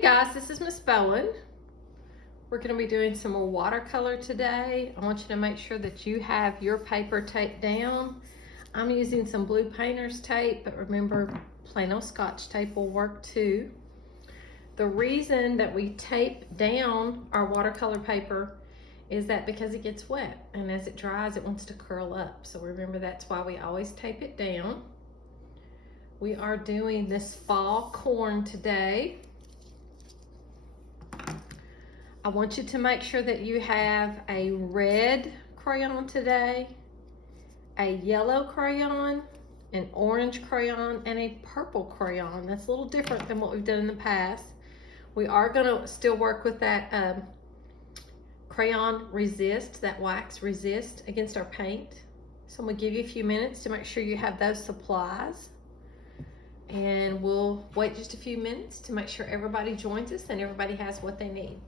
Hey guys, this is Miss Bowen. We're going to be doing some more watercolor today. I want you to make sure that you have your paper taped down. I'm using some blue painter's tape, but remember, plain old Scotch tape will work too. The reason that we tape down our watercolor paper is that because it gets wet, and as it dries it wants to curl up. So remember, that's why we always tape it down. We are doing this fall corn today. I want you to make sure that you have a red crayon today, a yellow crayon, an orange crayon, and a purple crayon. That's a little different than what we've done in the past. We are going to still work with that crayon resist, that wax resist against our paint. So I'm going to give you a few minutes to make sure you have those supplies. And we'll wait just a few minutes to make sure everybody joins us and everybody has what they need.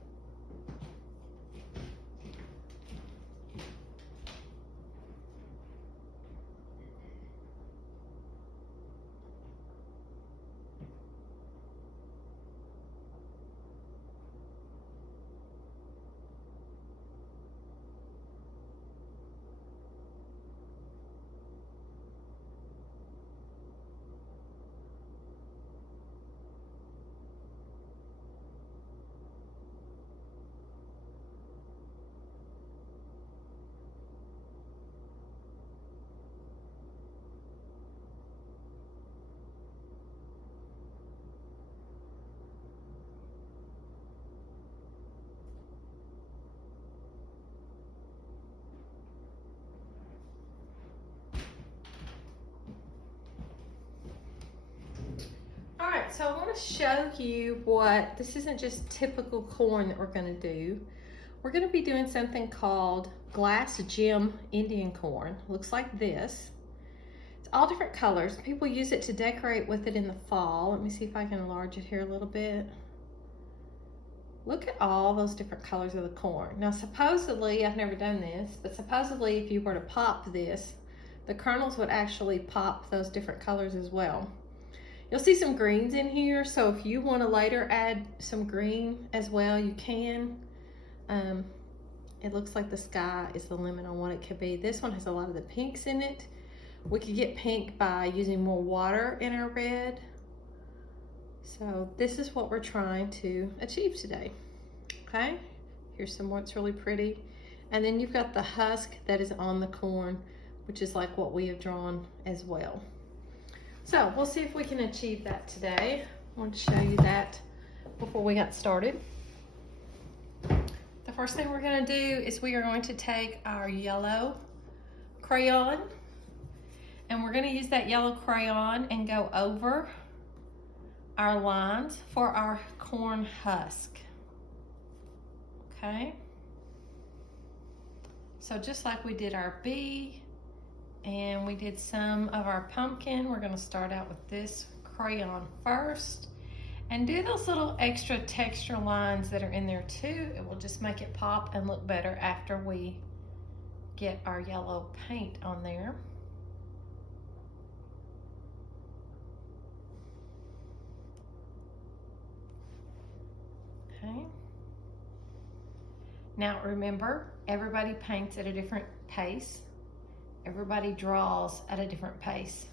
Alright, so I want to show you what, this isn't just typical corn that we're going to do. We're going to be doing something called glass gem Indian corn. Looks like this. It's all different colors. People use it to decorate with it in the fall. Let me see if I can enlarge it here a little bit. Look at all those different colors of the corn. Now supposedly, I've never done this, but supposedly if you were to pop this, the kernels would actually pop those different colors as well. You'll see some greens in here, so if you want to later add some green as well, you can. It looks like the sky is the limit on what it could be. This one has a lot of the pinks in it. We could get pink by using more water in our red. So this is what we're trying to achieve today. Okay, here's some more. It's really pretty. And then you've got the husk that is on the corn, which is like what we have drawn as well. So we'll see if we can achieve that today. I want to show you that before we got started. The first thing we're going to do is we are going to take our yellow crayon, and we're going to use that yellow crayon and go over our lines for our corn husk. Okay, so just like we did our bee and we did some of our pumpkin, we're going to start out with this crayon first and do those little extra texture lines that are in there too. It will just make it pop and look better after we get our yellow paint on there. Okay. Now remember, everybody paints at a different pace. Everybody draws at a different pace.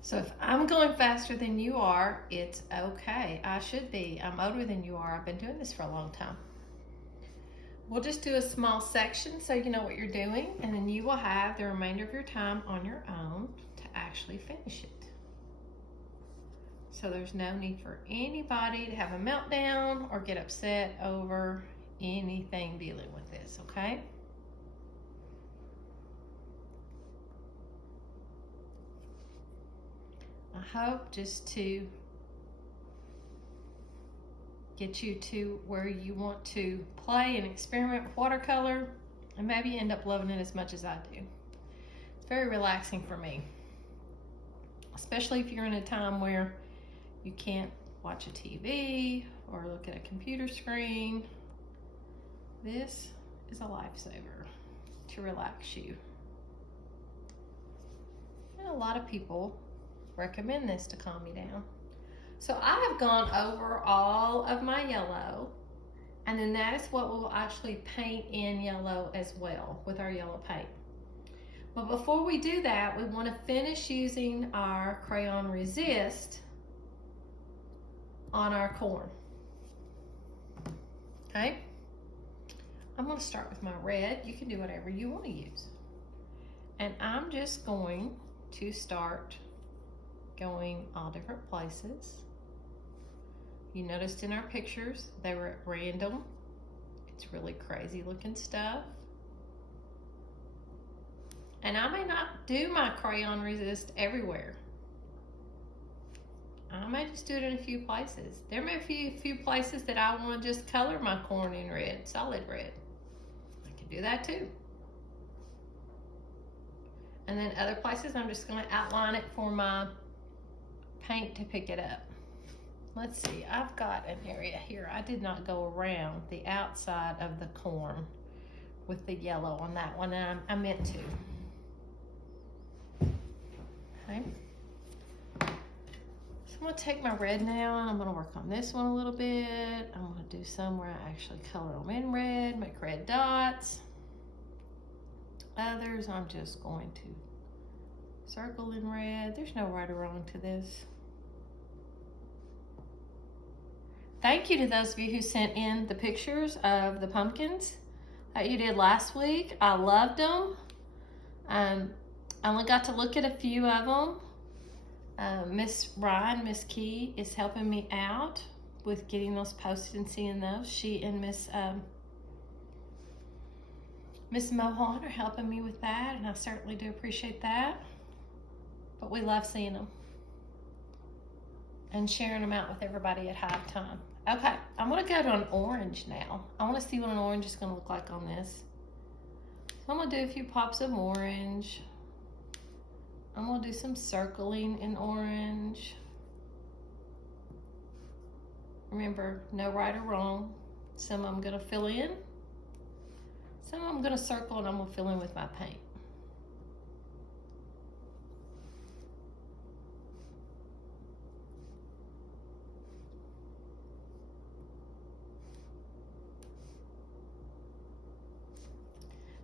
So if I'm going faster than you are, it's okay. I should be. I'm older than you are. I've been doing this for a long time. We'll just do a small section so you know what you're doing, and then you will have the remainder of your time on your own to actually finish it. So there's no need for anybody to have a meltdown or get upset over anything dealing with this, okay? I hope just to get you to where you want to play and experiment with watercolor and maybe end up loving it as much as I do. It's very relaxing for me, especially if you're in a time where you can't watch a TV or look at a computer screen. This is a lifesaver to relax you. And a lot of people recommend this to calm you down. So I have gone over all of my yellow, and then that is what we'll actually paint in yellow as well with our yellow paint. But before we do that, we want to finish using our Crayon Resist on our corn. Okay? I'm going to start with my red. You can do whatever you want to use. And I'm just going to start going all different places. You noticed in our pictures, they were at random. It's really crazy looking stuff. And I may not do my Crayon Resist everywhere. I may just do it in a few places. There may be a few places that I want to just color my corn in red, solid red. I can do that too. And then other places, I'm just going to outline it for my paint to pick it up. Let's see, I've got an area here. I did not go around the outside of the corn with the yellow on that one, and I meant to. Okay. So I'm going to take my red now, and I'm going to work on this one a little bit. I'm going to do some where I actually color them in red, make red dots. Others, I'm just going to circle in red. There's no right or wrong to this. Thank you to those of you who sent in the pictures of the pumpkins that you did last week. I loved them. I only got to look at a few of them. Miss Ryan, Miss Key is helping me out with getting those posted and seeing those. She and Miss Mohan are helping me with that, and I certainly do appreciate that. But we love seeing them and sharing them out with everybody at Hive Time. Okay, I'm going to go to an orange now. I want to see what an orange is going to look like on this. So I'm going to do a few pops of orange. I'm going to do some circling in orange. Remember, no right or wrong. Some I'm going to fill in. Some I'm going to circle, and I'm going to fill in with my paint.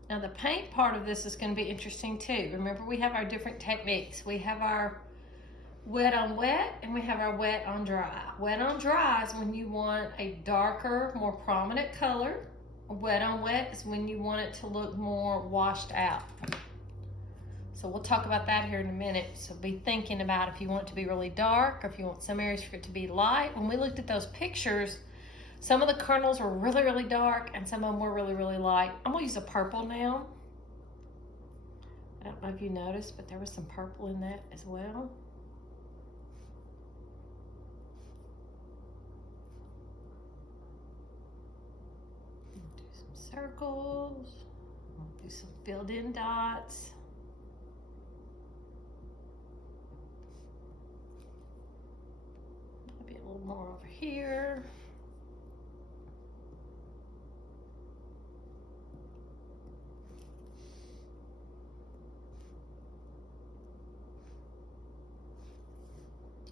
Now the paint part of this is going to be interesting too. Remember, we have our different techniques. We have our wet on wet, and we have our wet on dry. Wet on dry is when you want a darker, more prominent color. Wet on wet is when you want it to look more washed out. So we'll talk about that here in a minute. So be thinking about if you want it to be really dark or if you want some areas for it to be light. When we looked at those pictures, some of the kernels were really, really dark, and some of them were really, really light. I'm going to use a purple now. I don't know if you noticed, but there was some purple in that as well. Do some circles. Do some filled in dots. Maybe a little more over here.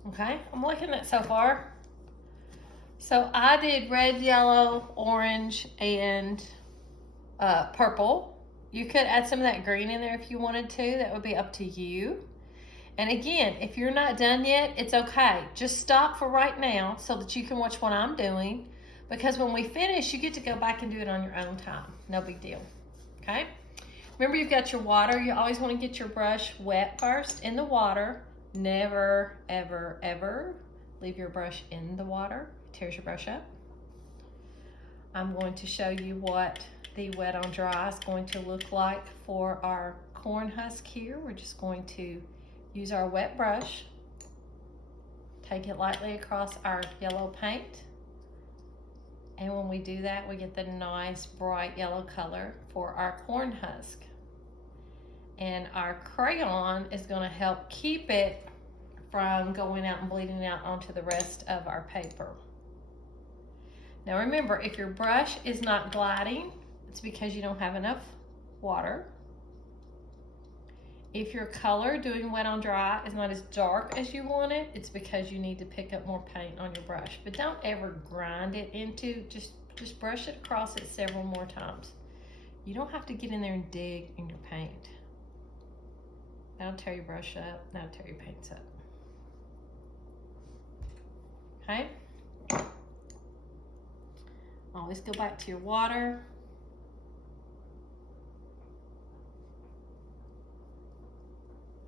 Okay, I'm liking it so far. So I did red, yellow, orange, and purple. You could add some of that green in there if you wanted to. That would be up to you. And again, if you're not done yet, it's okay. Just stop for right now so that you can watch what I'm doing. Because when we finish, you get to go back and do it on your own time. No big deal. Okay? Remember, you've got your water. You always want to get your brush wet first in the water. Never, ever, ever leave your brush in the water. It tears your brush up. I'm going to show you what the wet on dry is going to look like for our corn husk here. We're just going to use our wet brush, take it lightly across our yellow paint, and when we do that, we get the nice bright yellow color for our corn husk. And our crayon is going to help keep it from going out and bleeding out onto the rest of our paper. Now remember, if your brush is not gliding, it's because you don't have enough water. If your color doing wet on dry is not as dark as you want it, it's because you need to pick up more paint on your brush. But don't ever grind it into, just brush it across it several more times. You don't have to get in there and dig in your paint. That'll tear your brush up, that'll tear your paints up. Okay? Always go back to your water.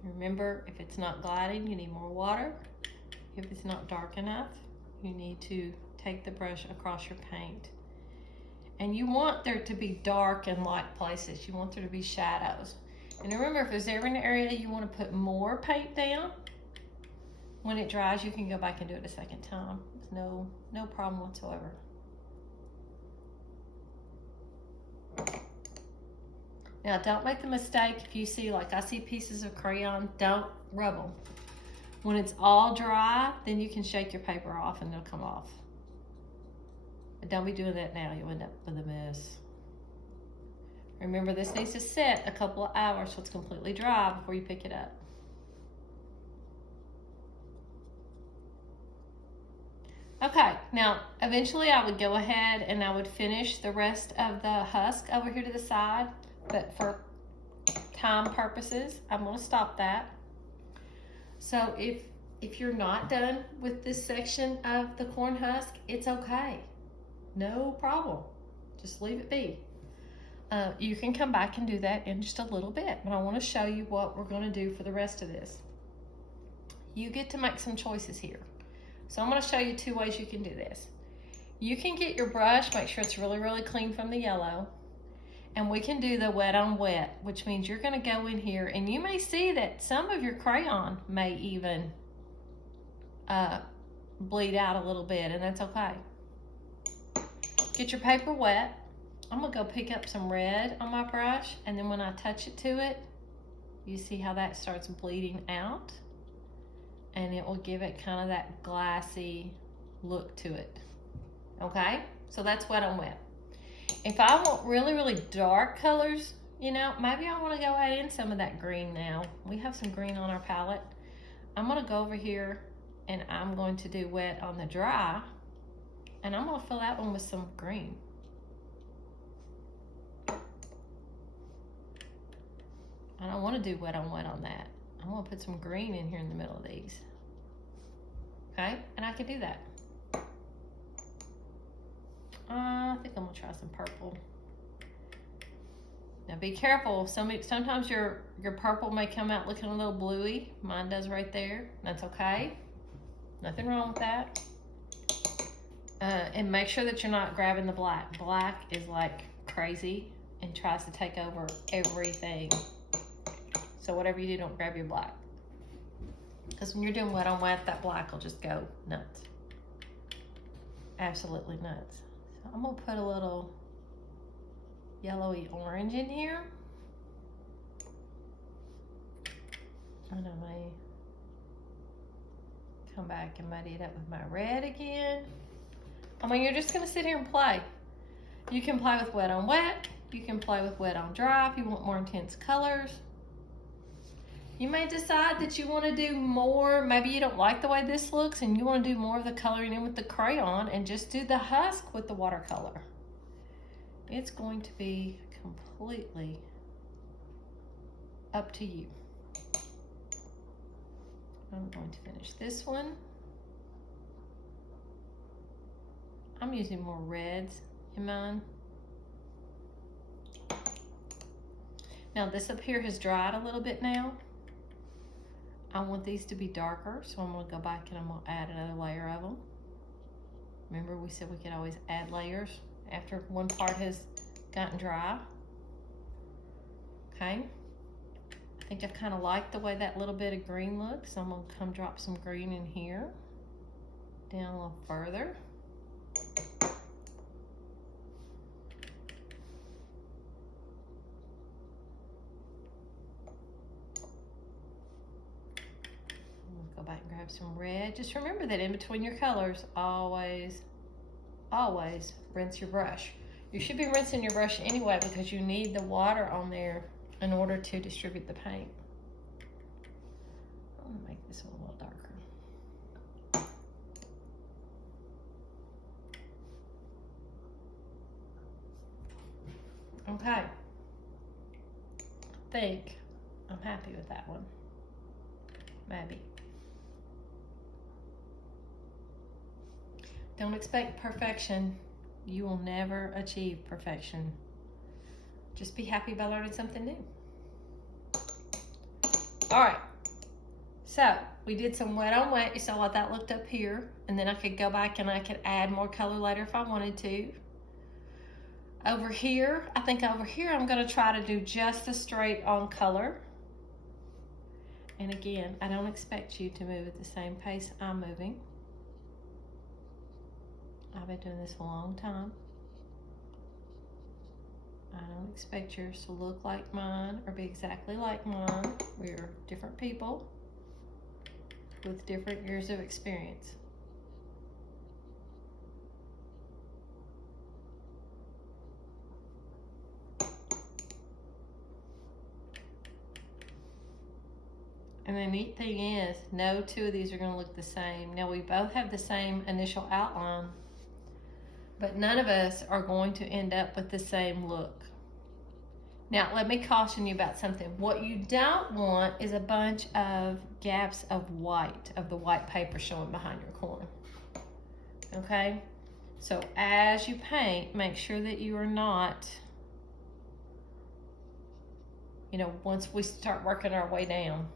Remember, if it's not gliding, you need more water. If it's not dark enough, you need to take the brush across your paint. And you want there to be dark and light places. You want there to be shadows. And remember, if there's ever an area you want to put more paint down, when it dries, you can go back and do it a second time. There's no problem whatsoever. Now, don't make the mistake if you see, like I see pieces of crayon, don't rub them. When it's all dry, then you can shake your paper off and they'll come off. But don't be doing that now, you'll end up with a mess. Remember, this needs to set a couple of hours so it's completely dry before you pick it up. Okay, now eventually I would go ahead and I would finish the rest of the husk over here to the side, but for time purposes, I'm going to stop that. So if you're not done with this section of the corn husk, it's okay. No problem. Just leave it be. You can come back and do that in just a little bit, but I want to show you what we're going to do for the rest of this. You get to make some choices here. So I'm going to show you two ways you can do this. You can get your brush, make sure it's really, really clean from the yellow, and we can do the wet on wet, which means you're going to go in here and you may see that some of your crayon may even bleed out a little bit, and that's okay. Get your paper wet. I'm going to go pick up some red on my brush, and then when I touch it to it, you see how that starts bleeding out? And it will give it kind of that glassy look to it. Okay, so that's wet on wet. If I want really, really dark colors, you know, maybe I want to go add in some of that green now. We have some green on our palette. I'm going to go over here and I'm going to do wet on the dry, and I'm going to fill that one with some green. I don't want to do wet on that. I'm going to put some green in here in the middle of these. Okay, and I can do that. I think I'm going to try some purple. Now be careful. Sometimes your purple may come out looking a little bluey. Mine does right there. That's okay. Nothing wrong with that. And make sure that you're not grabbing the black. Black is like crazy and tries to take over everything. So whatever you do, don't grab your black. Because when you're doing wet on wet, that black will just go nuts. Absolutely nuts. So I'm going to put a little yellowy orange in here. And I may come back and muddy it up with my red again. I mean, you're just going to sit here and play. You can play with wet on wet. You can play with wet on dry if you want more intense colors. You may decide that you want to do more, maybe you don't like the way this looks and you want to do more of the coloring in with the crayon and just do the husk with the watercolor. It's going to be completely up to you. I'm going to finish this one. I'm using more reds in mine. Now this up here has dried a little bit now. I want these to be darker, so I'm going to go back and I'm going to add another layer of them. Remember we said we could always add layers after one part has gotten dry. Okay. I think I kind of like the way that little bit of green looks, so I'm going to come drop some green in here. Down a little further. Go back and grab some red. Just remember that in between your colors, always rinse your brush. You should be rinsing your brush anyway because you need the water on there in order to distribute the paint. I'm gonna make this one a little darker. Okay. I think I'm happy with that one. Maybe. Don't expect perfection. You will never achieve perfection. Just be happy by learning something new. All right. So we did some wet on wet. You saw what that looked up here. And then I could go back and I could add more color later if I wanted to. Over here, I think over here I'm going to try to do just a straight on color. And again, I don't expect you to move at the same pace I'm moving. I've been doing this a long time. I don't expect yours to look like mine or be exactly like mine. We're different people with different years of experience. And the neat thing is, no two of these are going to look the same. Now, we both have the same initial outline, but none of us are going to end up with the same look. Now, let me caution you about something. What you don't want is a bunch of gaps of white, of the white paper showing behind your corn. Okay? So, as you paint, make sure that you are not, once we start working our way down,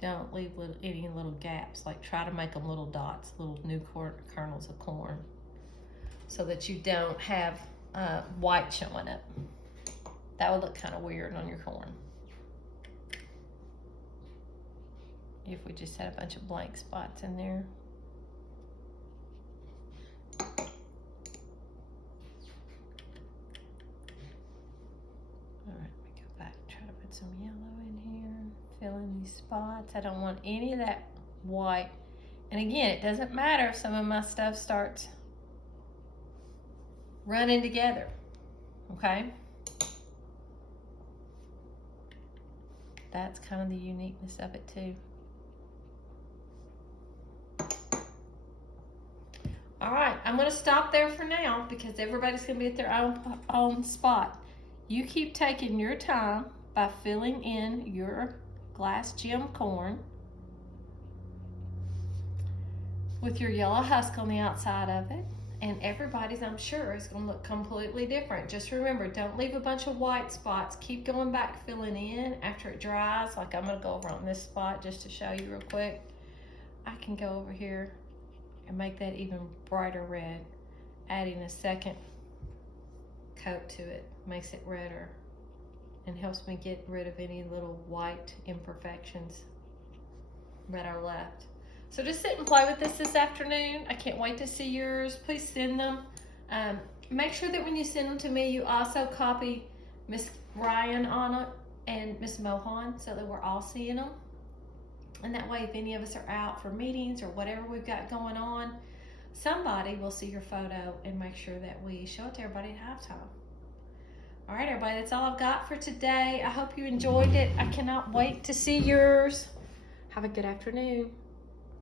don't leave any little gaps. Like, try to make them little dots, little new kernels of corn, so that you don't have white showing up. That would look kind of weird on your corn if we just had a bunch of blank spots in there. All right, let me go back, try to put some yellow in here. Fill in these spots. I don't want any of that white. And again, it doesn't matter if some of my stuff starts running together. Okay? That's kind of the uniqueness of it too. All right, I'm going to stop there for now because everybody's going to be at their own spot. You keep taking your time by filling in your glass gem corn with your yellow husk on the outside of it, and everybody's, I'm sure, is going to look completely different. Just remember, don't leave a bunch of white spots. Keep going back, filling in after it dries. Like, I'm going to go over on this spot just to show you real quick. I can go over here and make that even brighter red, adding a second coat to it. Makes it redder and helps me get rid of any little white imperfections that are left. So just sit and play with this afternoon. I can't wait to see yours. Please send them. Make sure that when you send them to me, you also copy Miss Ryan on it and Miss Mohan so that we're all seeing them. And that way, if any of us are out for meetings or whatever we've got going on, somebody will see your photo and make sure that we show it to everybody at halftime. All right, everybody, that's all I've got for today. I hope you enjoyed it. I cannot wait to see yours. Have a good afternoon.